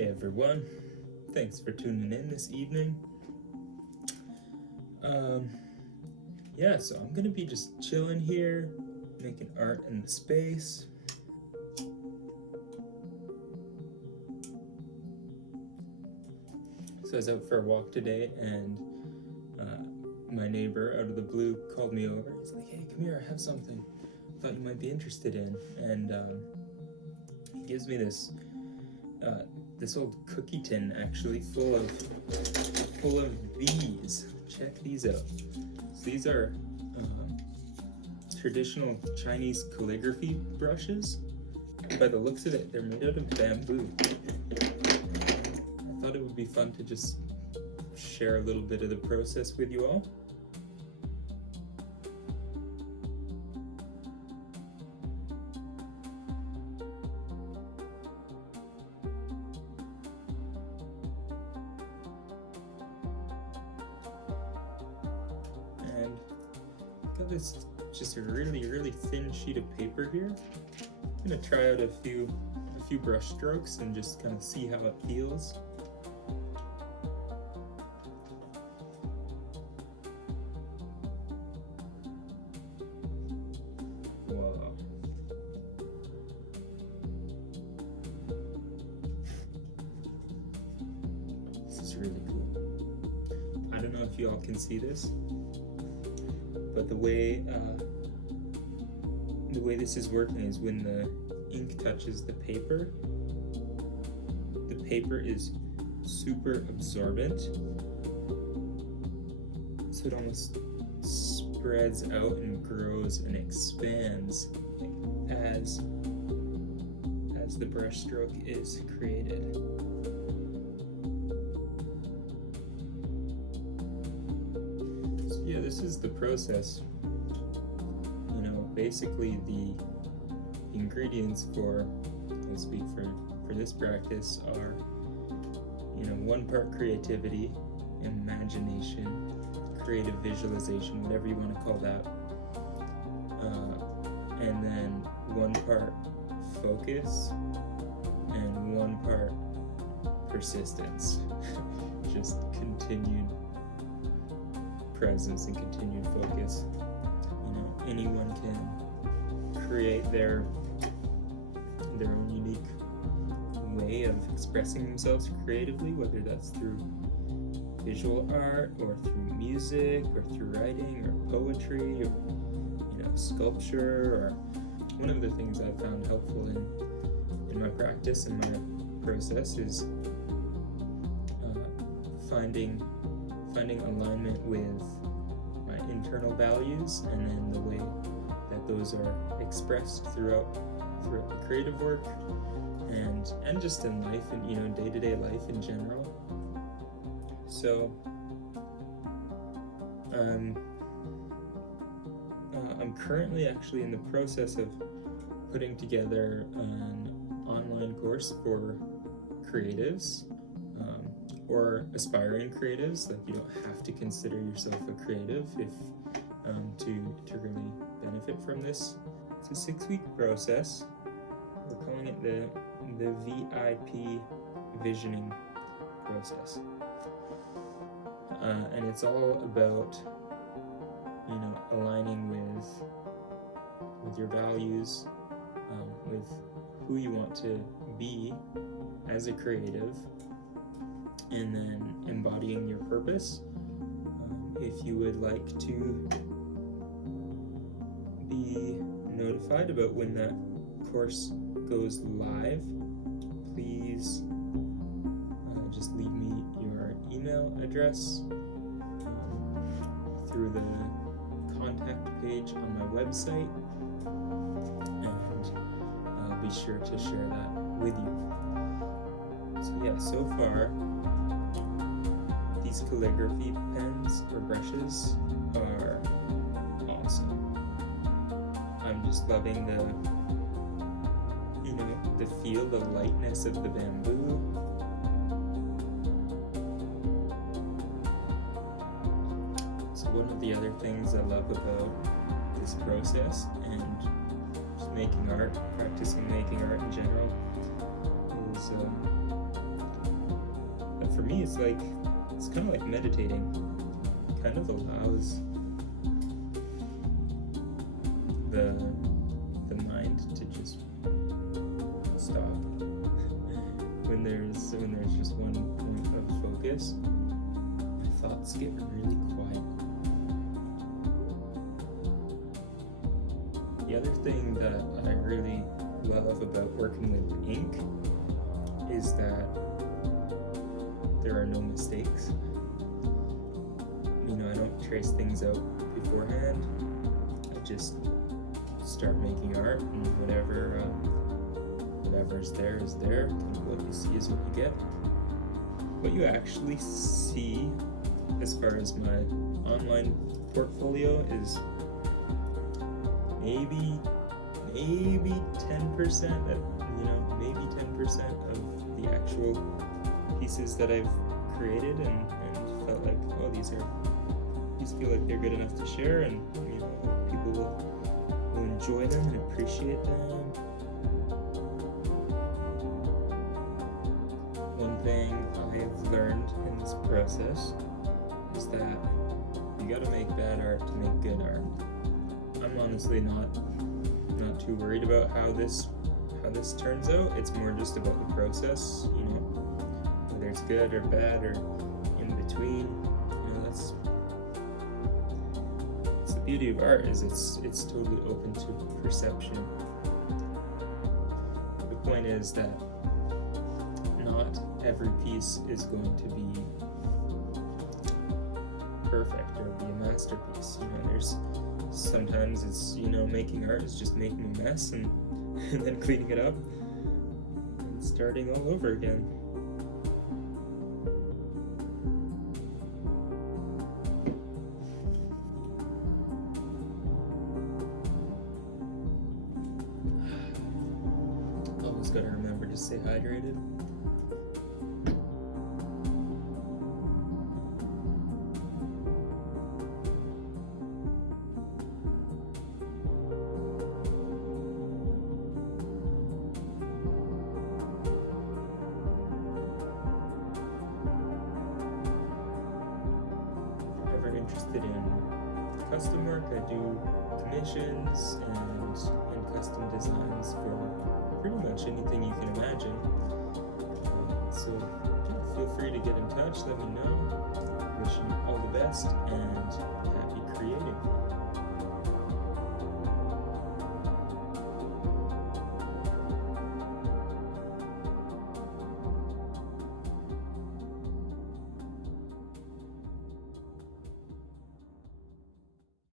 Hey everyone, thanks for tuning in this evening. So I'm gonna be just chilling here, making art in the space. So I was out for a walk today, and my neighbor out of the blue called me over. He's like, "Hey, come here, I have something I thought you might be interested in." And he gives me this old cookie tin, actually, full of these. Check these out. So these are traditional Chinese calligraphy brushes. By the looks of it, they're made out of bamboo. I thought it would be fun to just share a little bit of the process with you all. And got this just a really thin sheet of paper here. I'm gonna try out a few brush strokes and just kind of see how it feels. Whoa. This is really cool. I don't know if you all can see this, but the way this is working is when the ink touches the paper is super absorbent, so it almost spreads out and grows and expands as the brush stroke is created. So yeah, this is the process. Basically the ingredients for, I'll speak for this practice, are 1 part creativity, imagination, creative visualization, whatever you want to call that, and then 1 part focus and 1 part persistence. Just continued presence and continued focus. Anyone can create their own unique way of expressing themselves creatively, whether that's through visual art or through music or through writing or poetry or sculpture. Or one of the things I've found helpful in my practice and my process is finding alignment with my internal values, and then the way that those are expressed throughout the creative work and just in life and day-to-day life in general. So I'm currently actually in the process of putting together an online course for creatives or aspiring creatives. Like, you don't have to consider yourself a creative if to really benefit from this. It's a 6-week process. We're calling it the VIP visioning process, and it's all about aligning with your values, with who you want to be as a creative, and then embodying your purpose. If you would like to be notified about when that course goes live, please just leave me your email address through the contact page on my website, and I'll be sure to share that with you. So yeah, so far these calligraphy pens or brushes are awesome. I'm just loving the feel, the lightness of the bamboo. So one of the other things I love about this process and just making art, practicing making art in general, is for me, it's kind of like meditating. It kind of allows the mind to just stop when there's just one point of focus. My thoughts get really quiet. The other thing that I really love about working with ink is that there are no mistakes. I don't trace things out beforehand. I just start making art, and whatever's there is there. What you see is what you get. What you actually see as far as my online portfolio is maybe 10% of, maybe 10% of the actual pieces that I've created and felt like, oh, these feel like they're good enough to share, and people will enjoy them and appreciate them. One thing I've learned in this process is that you gotta make bad art to make good art. I'm honestly not too worried about how this turns out. It's more just about the process, whether it's good or bad or in between. That's the beauty of art, is it's totally open to perception. The point is that not every piece is going to be perfect or be a masterpiece. There's sometimes it's making art is just making a mess and then cleaning it up and starting all over again. Always gotta remember to stay hydrated. Interested in custom work, I do commissions and custom designs for pretty much anything you can imagine. So feel free to get in touch, let me know. Wishing you all the best and happy creating.